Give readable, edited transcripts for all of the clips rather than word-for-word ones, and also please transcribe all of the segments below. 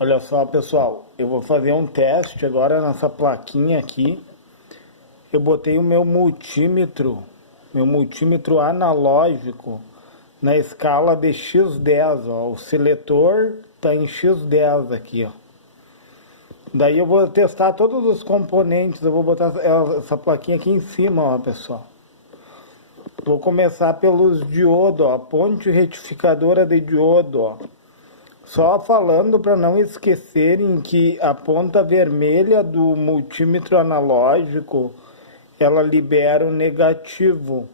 Olha só, pessoal, eu vou fazer um teste agora nessa plaquinha aqui. Eu botei o meu multímetro analógico na escala de X10, ó. O seletor tá em X10 aqui, ó. Daí eu vou testar todos os componentes, eu vou botar essa plaquinha aqui em cima, ó, pessoal. Vou começar pelos diodos, ó, ponte retificadora de diodo, ó. Só falando para não esquecerem que a ponta vermelha do multímetro analógico, ela libera o negativo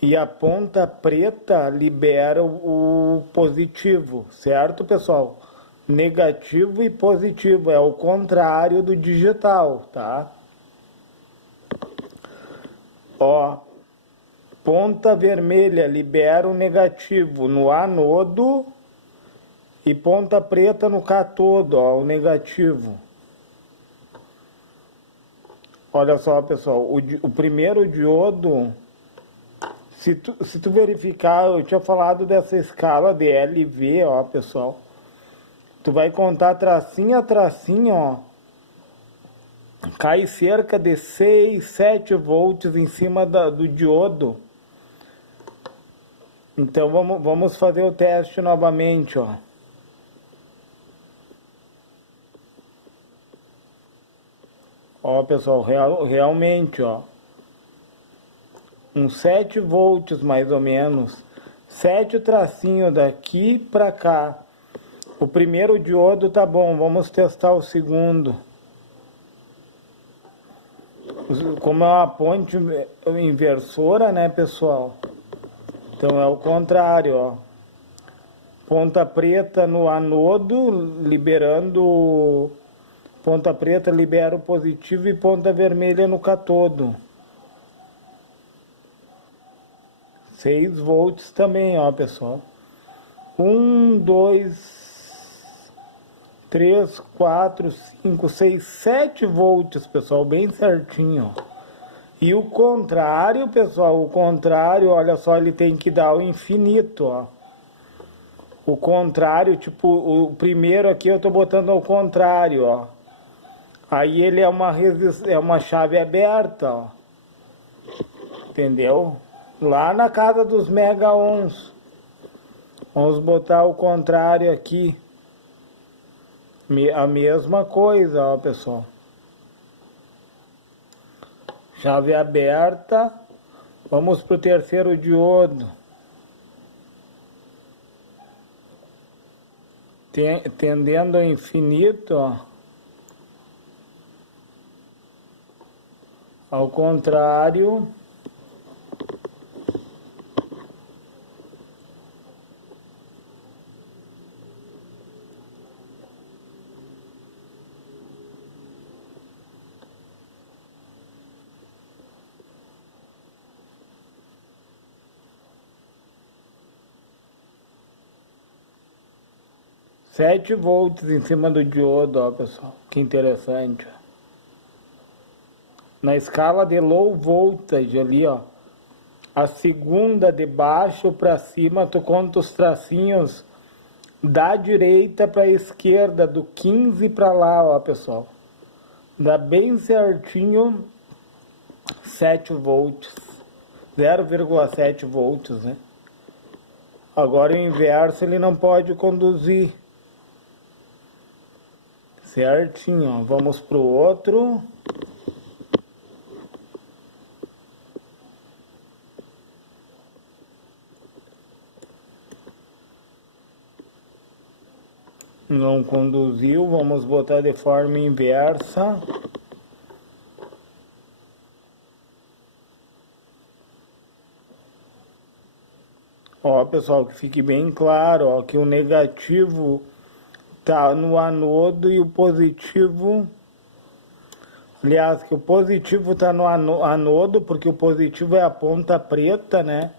e a ponta preta libera o positivo, certo, pessoal? Negativo e positivo, é o contrário do digital, tá? Ó, ponta vermelha libera o negativo no anodo e ponta preta no cátodo, ó, o negativo. Olha só, pessoal, o primeiro diodo, se tu verificar, eu tinha falado dessa escala de LV, ó, pessoal. Tu vai contar tracinho a tracinho, ó. Cai cerca de 6, 7 volts em cima do diodo. Então vamos fazer o teste novamente, ó. Ó, pessoal, realmente, ó. Uns 7 volts mais ou menos. 7 tracinhos daqui pra cá. O primeiro diodo tá bom, vamos testar o segundo. Como é uma ponte inversora, né, pessoal? Então é o contrário, ó. Ponta preta no anodo, liberando... Ponta preta libera o positivo e ponta vermelha no cátodo. 6 volts também, ó, pessoal. 1, 2, 3, 4, 5, 6, 7 volts, pessoal, bem certinho, ó. E o contrário, pessoal, o contrário, olha só, ele tem que dar o infinito, ó. O contrário, tipo, o primeiro aqui eu tô botando ao contrário, ó. Aí ele é uma chave aberta, ó. Entendeu? Lá na casa dos mega ohms. Vamos botar o contrário aqui. A mesma coisa, ó, pessoal. Chave aberta. Vamos pro terceiro diodo. Tendendo ao infinito, ó. Ao contrário, sete volts em cima do diodo, ó, pessoal. Que interessante, ó. Na escala de low voltage ali, ó, a segunda de baixo para cima, tu conta os tracinhos da direita para a esquerda, do 15 para lá, ó, pessoal. Dá bem certinho 7 volts, 0,7 volts, né? Agora o inverso ele não pode conduzir. Certinho, ó. Vamos pro outro. Não conduziu, vamos botar de forma inversa. Ó, pessoal, que fique bem claro, ó, que o negativo tá no anodo e o positivo... Aliás, que o positivo tá no anodo, porque o positivo é a ponta preta, né?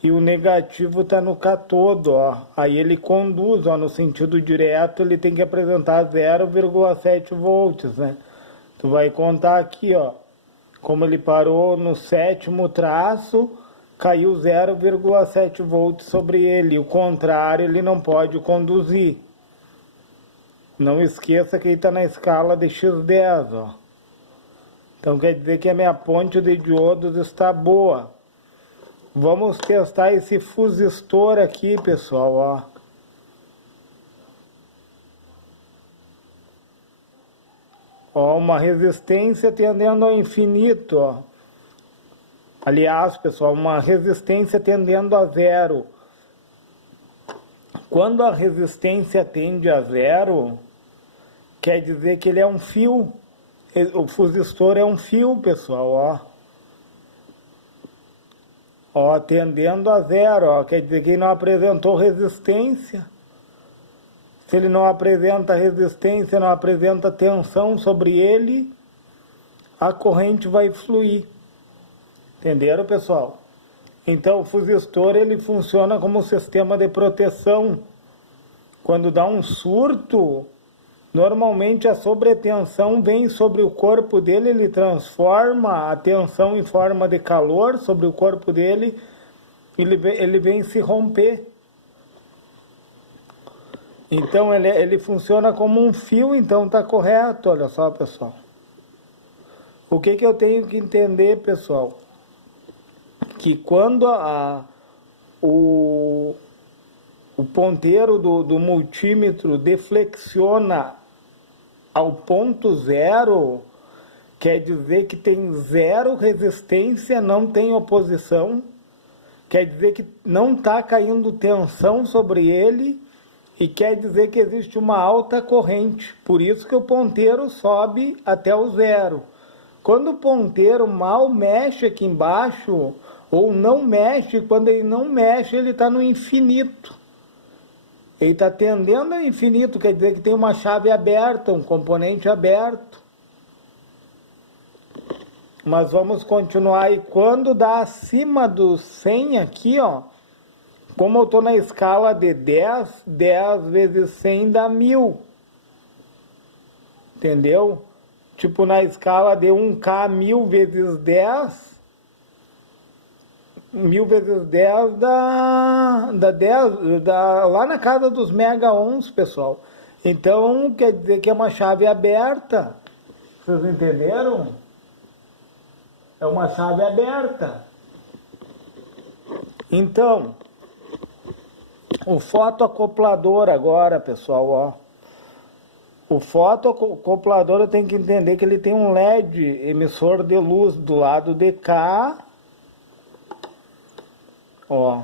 E o negativo está no cátodo, ó. Aí ele conduz, ó, no sentido direto, ele tem que apresentar 0,7 volts, né? Tu vai contar aqui, ó. Como ele parou no sétimo traço, caiu 0,7 volts sobre ele. O contrário, ele não pode conduzir. Não esqueça que ele está na escala de X10, ó. Então quer dizer que a minha ponte de diodos está boa. Vamos testar esse fusistor aqui, pessoal, ó. Ó, uma resistência tendendo ao infinito, ó. Aliás, pessoal, uma resistência tendendo a zero. Quando a resistência tende a zero, quer dizer que ele é um fio. O fusistor é um fio, pessoal, ó. Ó, tendendo a zero, ó. Quer dizer que ele não apresentou resistência. Se ele não apresenta resistência, não apresenta tensão sobre ele, a corrente vai fluir. Entenderam, pessoal? Então, o fusistor, ele funciona como um sistema de proteção. Quando dá um surto, normalmente a sobretensão vem sobre o corpo dele, ele transforma a tensão em forma de calor sobre o corpo dele, ele vem se romper. Então, ele funciona como um fio, então está correto, olha só, pessoal. O que eu tenho que entender, pessoal? Que quando o ponteiro do multímetro deflexiona ao ponto zero, quer dizer que tem zero resistência, não tem oposição, quer dizer que não está caindo tensão sobre ele e quer dizer que existe uma alta corrente. Por isso que o ponteiro sobe até o zero. Quando o ponteiro mal mexe aqui embaixo, ou não mexe, quando ele não mexe, ele está no infinito. Ele está tendendo ao infinito, quer dizer que tem uma chave aberta, um componente aberto. Mas vamos continuar. E quando dá acima do 100 aqui, ó, como eu estou na escala de 10, 10 vezes 100 dá 1000. Entendeu? Tipo na escala de 1K, 1000 vezes 10... 1000 vezes 10 dá 10, dá lá na casa dos mega ohms, pessoal. Então, quer dizer que é uma chave aberta. Vocês entenderam? É uma chave aberta. Então, o fotoacoplador agora, pessoal, ó. O fotoacoplador eu tenho que entender que ele tem um LED emissor de luz do lado de cá. Ó,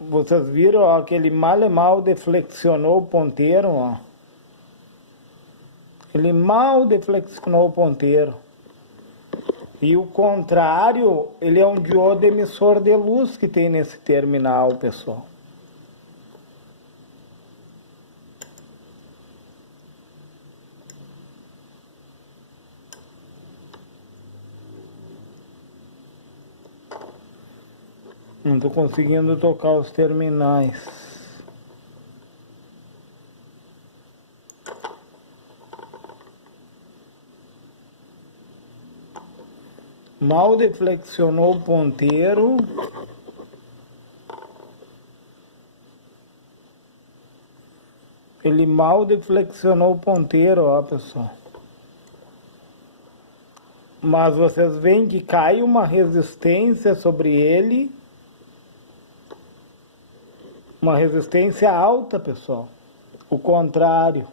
vocês viram, ó, que ele mal e mal deflexionou o ponteiro, ó. Ele mal deflexionou o ponteiro. E o contrário, ele é um diodo emissor de luz que tem nesse terminal, pessoal. Não estou conseguindo tocar os terminais. Mal deflexionou o ponteiro. Ele mal deflexionou o ponteiro, ó, pessoal. Mas vocês veem que cai uma resistência sobre ele. Uma resistência alta, pessoal. O contrário.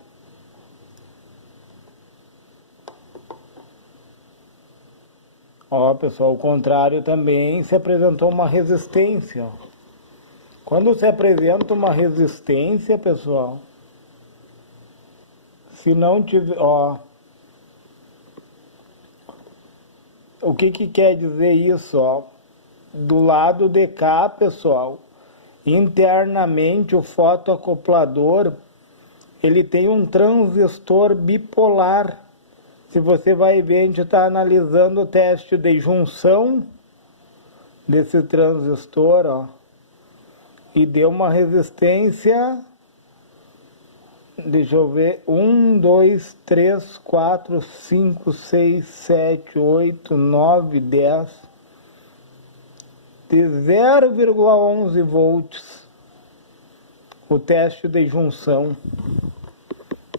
Ó, pessoal, o contrário também se apresentou uma resistência. Ó. Quando se apresenta uma resistência, pessoal, se não tiver, ó, o que quer dizer isso, ó? Do lado de cá, pessoal, internamente o fotoacoplador, ele tem um transistor bipolar. Se você vai ver, a gente está analisando o teste de junção desse transistor, ó, e deu uma resistência, deixa eu ver, 1, 2, 3, 4, 5, 6, 7, 8, 9, 10, de 0,11 volts. o teste de junção.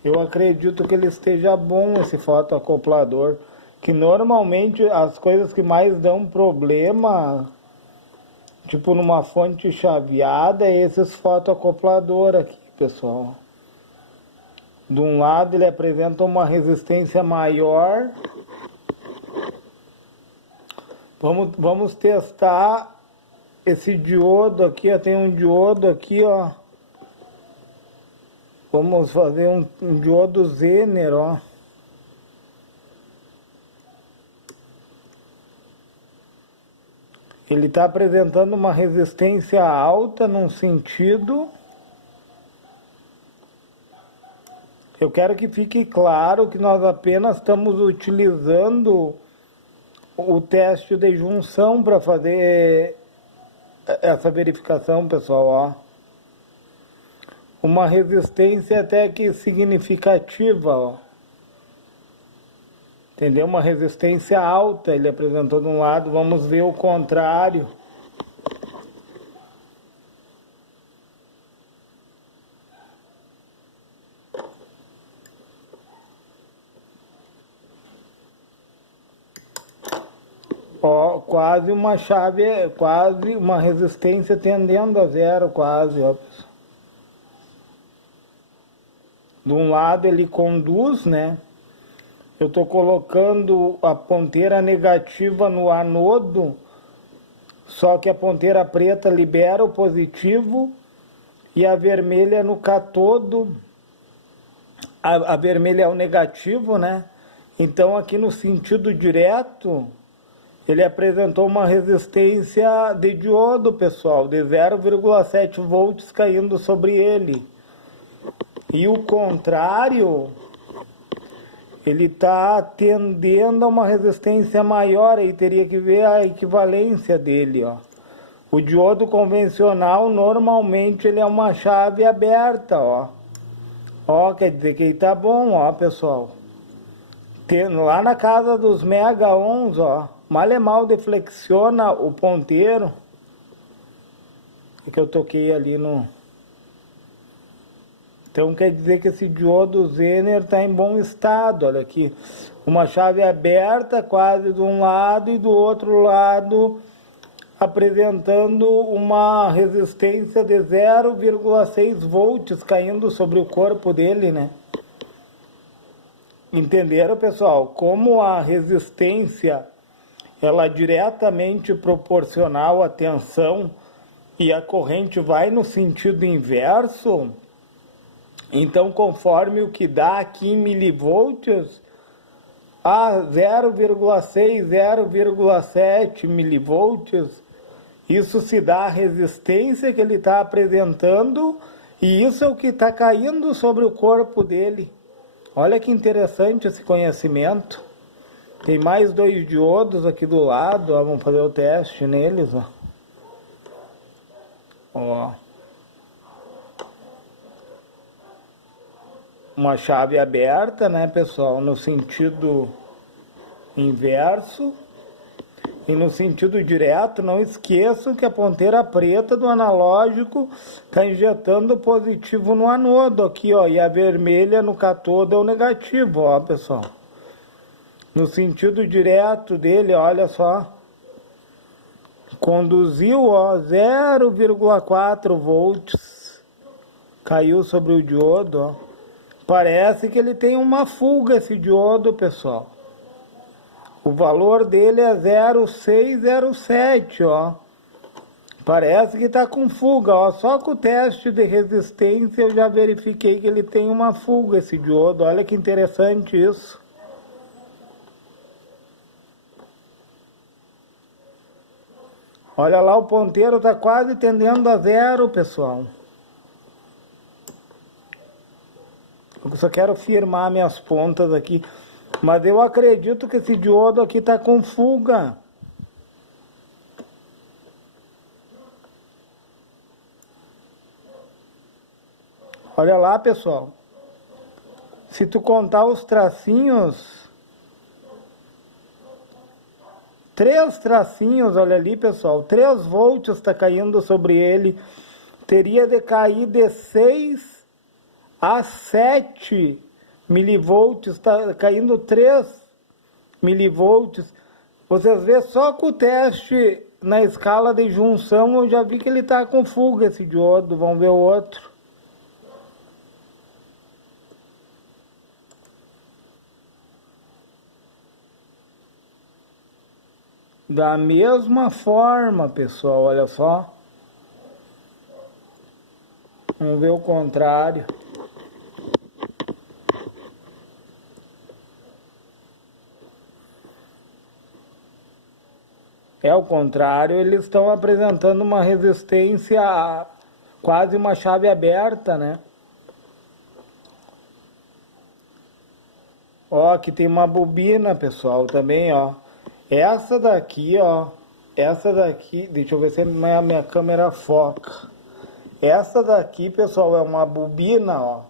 Eu acredito que ele esteja bom, esse fotoacoplador, que normalmente as coisas que mais dão problema, tipo numa fonte chaveada, é esses fotoacoplador aqui, pessoal. De um lado ele apresenta uma resistência maior. Vamos testar esse diodo aqui, ó. Tem um diodo aqui, ó. Vamos fazer um diodo Zener, ó. Ele está apresentando uma resistência alta num sentido. Eu quero que fique claro que nós apenas estamos utilizando o teste de junção para fazer essa verificação, pessoal, ó. Uma resistência até que significativa, ó. Entendeu? Uma resistência alta ele apresentou de um lado, vamos ver o contrário. Ó, quase uma chave, quase uma resistência tendendo a zero, quase, ó. De um lado ele conduz, né? Eu estou colocando a ponteira negativa no anodo, só que a ponteira preta libera o positivo e a vermelha no catodo. A vermelha é o negativo, né? Então aqui no sentido direto, ele apresentou uma resistência de diodo, pessoal, de 0,7 volts caindo sobre ele. E o contrário, ele está tendendo a uma resistência maior, aí teria que ver a equivalência dele, ó. O diodo convencional, normalmente, ele é uma chave aberta, ó. Ó, quer dizer que ele tá bom, ó, pessoal. Lá na casa dos mega ohms, ó, mal e mal deflexiona o ponteiro. É que eu toquei ali no... Então quer dizer que esse diodo Zener está em bom estado, olha aqui. Uma chave aberta quase de um lado e do outro lado apresentando uma resistência de 0,6 volts caindo sobre o corpo dele, né? Entenderam, pessoal? Como a resistência ela é diretamente proporcional à tensão e a corrente vai no sentido inverso, então conforme o que dá aqui em milivolts, a 0,6, 0,7 milivolts, isso se dá a resistência que ele está apresentando e isso é o que está caindo sobre o corpo dele. Olha que interessante esse conhecimento. Tem mais 2 diodos aqui do lado, ó, vamos fazer o teste neles, ó. Ó. Uma chave aberta, né, pessoal, no sentido inverso. E no sentido direto, não esqueçam que a ponteira preta do analógico está injetando positivo no anodo aqui, ó, e a vermelha no catodo é o negativo, ó, pessoal. No sentido direto dele, olha só, conduziu, ó, 0,4 volts, caiu sobre o diodo, ó. Parece que ele tem uma fuga esse diodo, pessoal. O valor dele é 0,607, ó. Parece que está com fuga, ó. Só com o teste de resistência eu já verifiquei que ele tem uma fuga, esse diodo. Olha que interessante isso. Olha lá, o ponteiro está quase tendendo a zero, pessoal. Eu só quero firmar minhas pontas aqui. Mas eu acredito que esse diodo aqui está com fuga. Olha lá, pessoal. Se tu contar os tracinhos, 3 tracinhos, olha ali, pessoal. 3 volts está caindo sobre ele. teria de cair de 6 a 7 milivolts, está caindo 3 milivolts. Vocês vê só com o teste na escala de junção, eu já vi que ele está com fuga esse diodo. Vamos ver o outro. Da mesma forma, pessoal, olha só. Vamos ver o contrário. É o contrário, eles estão apresentando uma resistência, quase uma chave aberta, né? Ó, aqui tem uma bobina, pessoal, também, ó. Essa daqui, ó. Essa daqui, deixa eu ver se a minha câmera foca. Essa daqui, pessoal, é uma bobina, ó.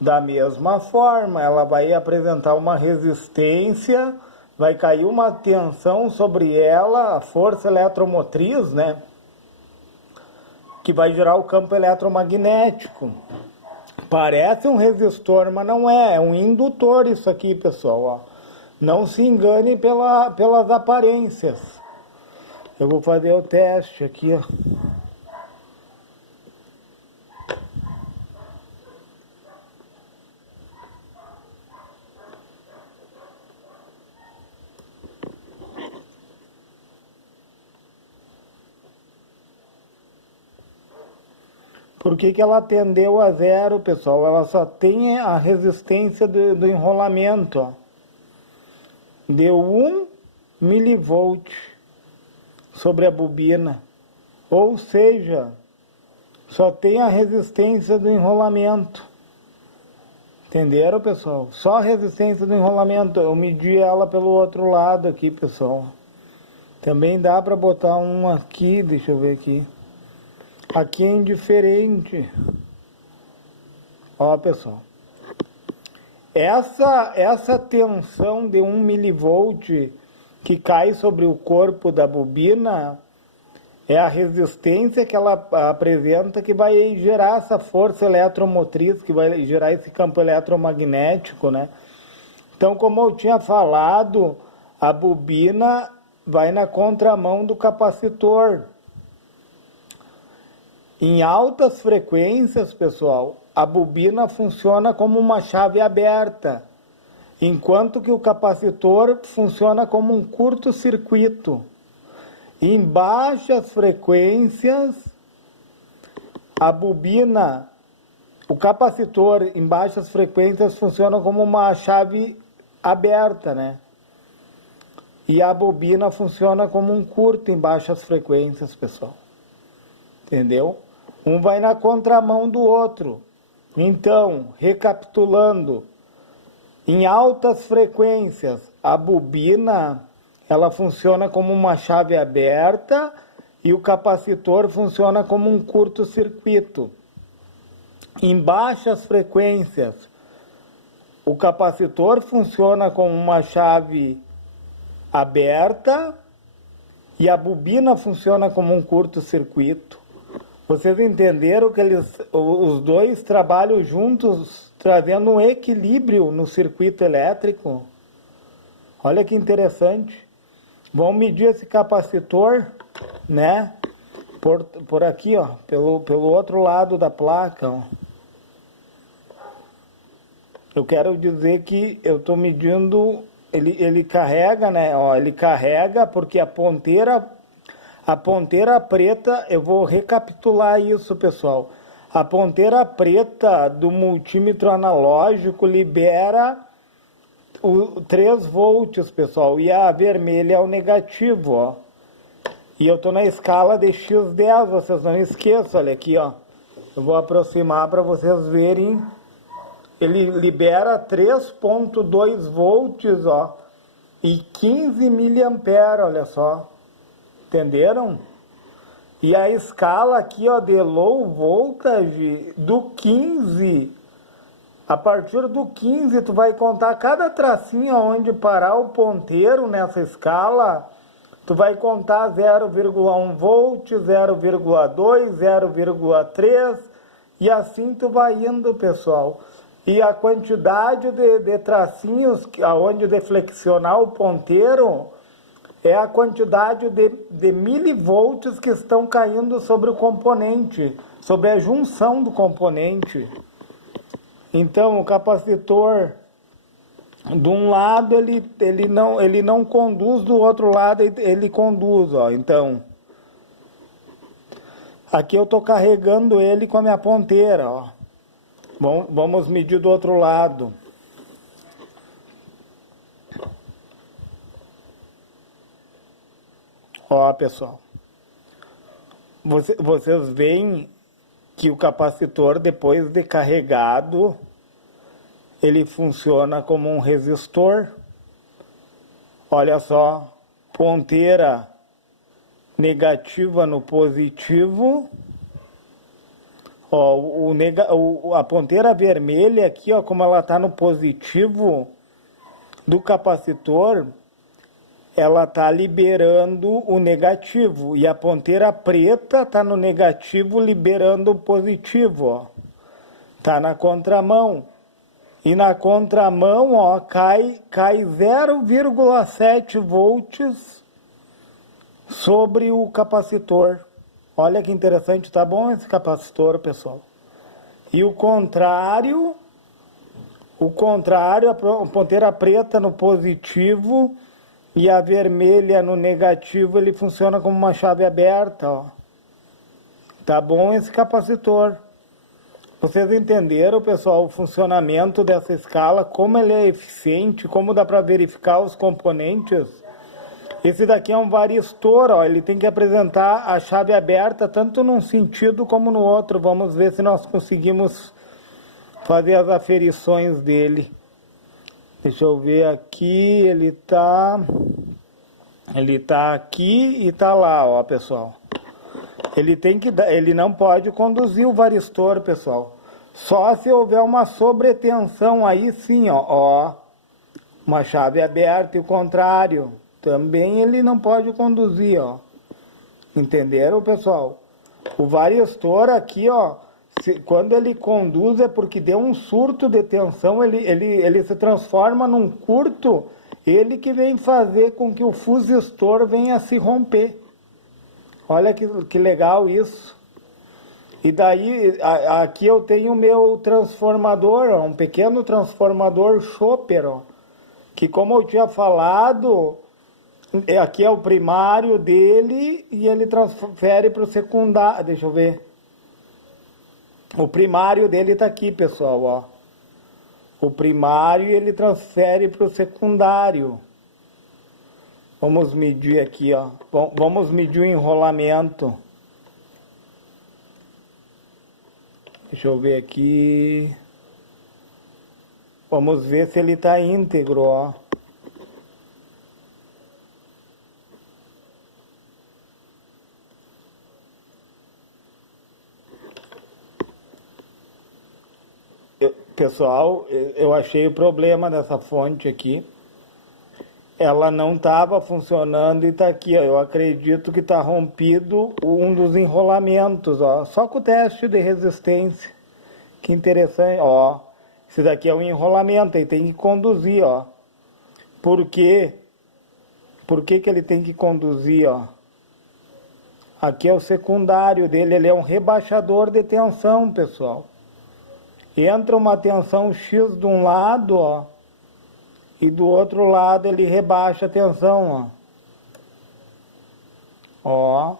Da mesma forma, ela vai apresentar uma resistência, vai cair uma tensão sobre ela, a força eletromotriz, né? Que vai gerar o campo eletromagnético. Parece um resistor, mas não é. É um indutor isso aqui, pessoal, ó. Não se engane pelas aparências. Eu vou fazer o teste aqui, ó. Por que ela tendeu a 0, pessoal? Ela só tem a resistência do enrolamento, ó. Deu 1 milivolt sobre a bobina. Ou seja, só tem a resistência do enrolamento. Entenderam, pessoal? Só a resistência do enrolamento. Eu medi ela pelo outro lado aqui, pessoal. Também dá para botar um aqui, deixa eu ver aqui. Aqui é indiferente. Ó, pessoal. Essa tensão de 1 milivolt que cai sobre o corpo da bobina é a resistência que ela apresenta, que vai gerar essa força eletromotriz, que vai gerar esse campo eletromagnético, né? Então, como eu tinha falado, a bobina vai na contramão do capacitor. Em altas frequências, pessoal, a bobina funciona como uma chave aberta, enquanto que o capacitor funciona como um curto-circuito. Em baixas frequências, a bobina, o capacitor em baixas frequências funciona como uma chave aberta, né? E a bobina funciona como um curto em baixas frequências, pessoal. Entendeu? Um vai na contramão do outro. Então, recapitulando, em altas frequências, a bobina, ela funciona como uma chave aberta e o capacitor funciona como um curto-circuito. Em baixas frequências, o capacitor funciona como uma chave aberta e a bobina funciona como um curto-circuito. Vocês entenderam que os dois trabalham juntos, trazendo um equilíbrio no circuito elétrico? Olha que interessante. Vamos medir esse capacitor, né? Por aqui, ó, pelo outro lado da placa, ó. Eu quero dizer que eu estou medindo, ele carrega, né? Ó, ele carrega porque a ponteira preta, eu vou recapitular isso, pessoal. A ponteira preta do multímetro analógico libera 3 volts, pessoal. E a vermelha é o negativo, ó. E eu estou na escala de X10, vocês não esqueçam, olha aqui, ó. Eu vou aproximar para vocês verem. Ele libera 3,2 volts, ó. E 15 miliamperes, olha só. Entenderam? E a escala aqui, ó, de low voltage do 15. A partir do 15, tu vai contar cada tracinho onde parar o ponteiro nessa escala. Tu vai contar 0,1 volt, 0,2, 0,3 e assim tu vai indo, pessoal. E a quantidade de tracinhos aonde de flexionar o ponteiro é a quantidade de milivolts que estão caindo sobre o componente, sobre a junção do componente. Então, o capacitor, de um lado, ele não conduz, do outro lado, ele conduz. Ó. Então, aqui eu estou carregando ele com a minha ponteira. Ó. Bom, vamos medir do outro lado. Ó, pessoal. Vocês veem que o capacitor, depois de carregado, ele funciona como um resistor. Olha só, ponteira negativa no positivo. Ó, a ponteira vermelha aqui, ó, como ela está no positivo do capacitor, ela está liberando o negativo. E a ponteira preta está no negativo liberando o positivo. Ó. Tá na contramão. E na contramão, ó, cai 0,7 volts sobre o capacitor. Olha que interessante, tá bom esse capacitor, pessoal? E o contrário, a ponteira preta no positivo e a vermelha no negativo, ele funciona como uma chave aberta, ó. Tá bom esse capacitor? Vocês entenderam, pessoal, o funcionamento dessa escala, como ele é eficiente, como dá para verificar os componentes? Esse daqui é um varistor, ó, ele tem que apresentar a chave aberta tanto num sentido como no outro. Vamos ver se nós conseguimos fazer as aferições dele. Deixa eu ver aqui, ele tá aqui e tá lá, ó, pessoal. Ele não pode conduzir o varistor, pessoal. Só se houver uma sobretensão, aí sim, ó, uma chave aberta e o contrário. Também ele não pode conduzir, ó. Entenderam, pessoal? O varistor aqui, ó, quando ele conduz é porque deu um surto de tensão, ele se transforma num curto, ele que vem fazer com que o fusistor venha a se romper. Olha que legal isso. E daí, aqui eu tenho o meu transformador, ó, um pequeno transformador Chopper, ó, que como eu tinha falado, aqui é o primário dele e ele transfere para o secundário. Deixa eu ver. O primário dele está aqui, pessoal, ó. O primário ele transfere para o secundário. Vamos medir aqui, ó. Vamos medir o enrolamento. Deixa eu ver aqui. Vamos ver se ele está íntegro, ó. Pessoal, eu achei o problema dessa fonte aqui. Ela não estava funcionando e está aqui, ó. Eu acredito que está rompido um dos enrolamentos, ó. Só com o teste de resistência. Que interessante, ó. Esse daqui é um enrolamento, ele tem que conduzir, ó. Por quê? Por que ele tem que conduzir, ó? Aqui é o secundário dele, ele é um rebaixador de tensão, pessoal. Entra uma tensão X de um lado, ó, e do outro lado ele rebaixa a tensão, ó.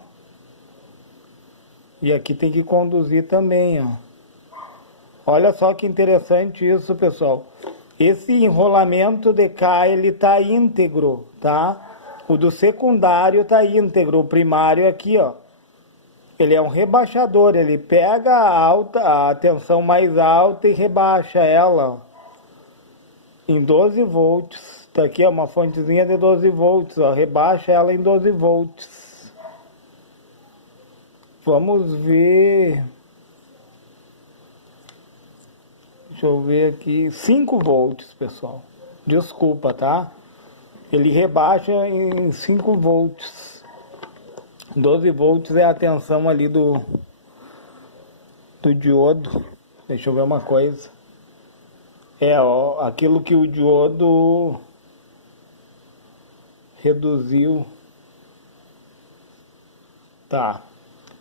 E aqui tem que conduzir também, ó. Olha só que interessante isso, pessoal. Esse enrolamento de cá, ele tá íntegro, tá? O do secundário tá íntegro, o primário aqui, ó. Ele é um rebaixador, ele pega a tensão mais alta e rebaixa ela, ó, em 12 volts. Tá aqui, ó, uma fontezinha de 12 volts, ó, rebaixa ela em 12 volts. Vamos ver. Deixa eu ver aqui, 5 volts, pessoal. Desculpa, tá? ele rebaixa em 5 volts. 12 volts é a tensão ali do diodo. Deixa eu ver uma coisa. Ó, aquilo que o diodo reduziu. Tá.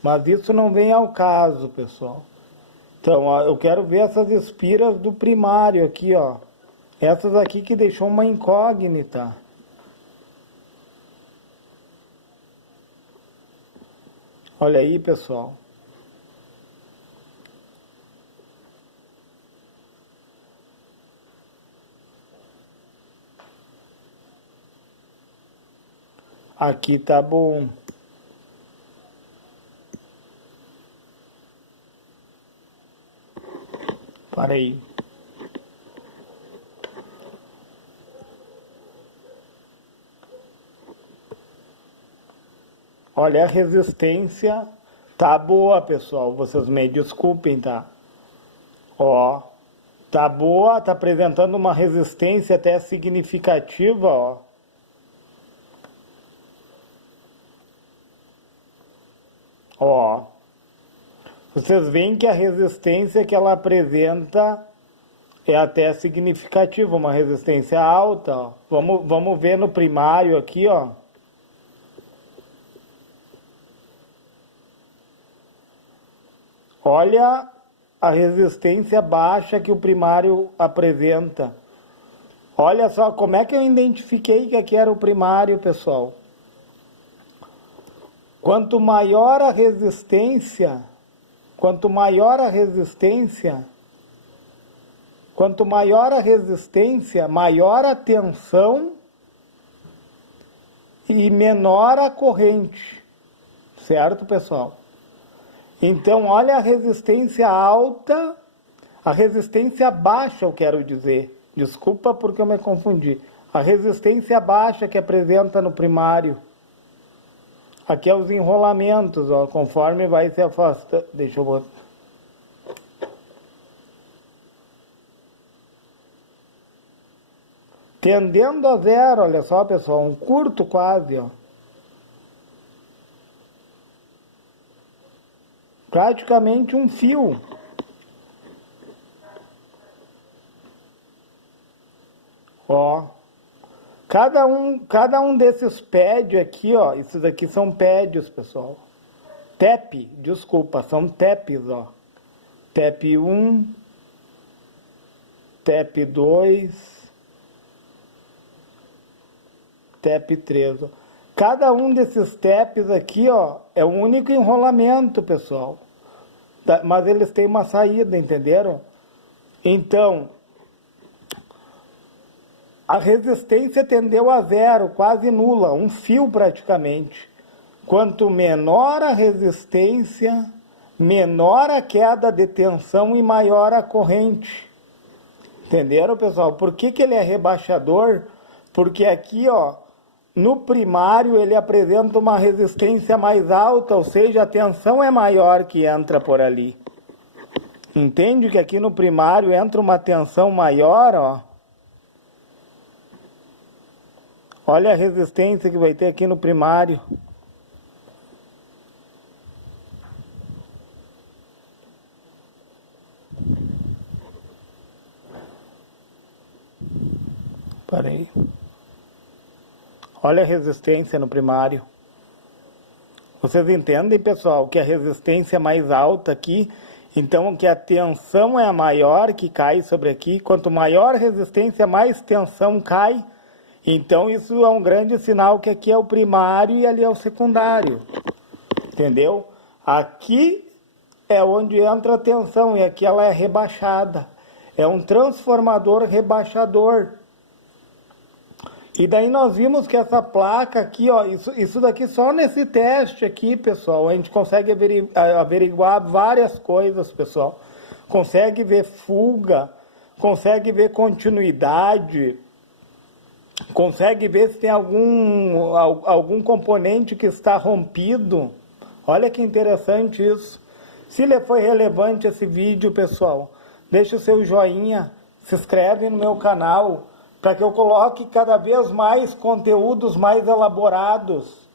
Mas isso não vem ao caso, pessoal. Então, ó, eu quero ver essas espiras do primário aqui, ó. Essas aqui que deixou uma incógnita. Olha aí, pessoal. Aqui tá bom. Para aí. Olha, a resistência tá boa, pessoal. Vocês me desculpem, tá? Ó, tá boa, tá apresentando uma resistência até significativa, ó. Ó, vocês veem que a resistência que ela apresenta é até significativa, uma resistência alta, ó. Vamos ver no primário aqui, ó. Olha a resistência baixa que o primário apresenta. Olha só como é que eu identifiquei que aqui era o primário, pessoal. Quanto maior a resistência, maior a tensão e menor a corrente. Certo, pessoal? Então, olha a resistência alta, a resistência baixa, eu quero dizer. Desculpa porque eu me confundi. A resistência baixa que apresenta no primário. Aqui é os enrolamentos, ó, conforme vai se afastando. Deixa eu botar. Tendendo a zero, olha só, pessoal, um curto quase, ó. Praticamente um fio. Ó. Cada um desses pads aqui, ó, esses aqui são pads, pessoal. TEP, desculpa, são TEPs, ó. TEP 1, TEP 2, TEP 3. Ó. Cada um desses TEPs aqui, ó, é um único enrolamento, pessoal. Mas eles têm uma saída, entenderam? Então, a resistência tendeu a zero, quase nula, um fio praticamente. Quanto menor a resistência, menor a queda de tensão e maior a corrente. Entenderam, pessoal? Por que ele é rebaixador? Porque aqui, ó, no primário ele apresenta uma resistência mais alta, ou seja, a tensão é maior que entra por ali. Entende que aqui no primário entra uma tensão maior, ó. Olha a resistência que vai ter aqui no primário. Parei. Olha a resistência no primário. Vocês entendem, pessoal, que a resistência é mais alta aqui, então que a tensão é a maior que cai sobre aqui. Quanto maior a resistência, mais tensão cai. Então isso é um grande sinal que aqui é o primário e ali é o secundário. Entendeu? Aqui é onde entra a tensão e aqui ela é rebaixada. É um transformador rebaixador. E daí nós vimos que essa placa aqui, ó, isso daqui só nesse teste aqui, pessoal, a gente consegue averiguar várias coisas, pessoal. Consegue ver fuga, consegue ver continuidade, consegue ver se tem algum componente que está rompido. Olha que interessante isso. Se lhe foi relevante esse vídeo, pessoal, deixa o seu joinha, se inscreve no meu canal, para que eu coloque cada vez mais conteúdos mais elaborados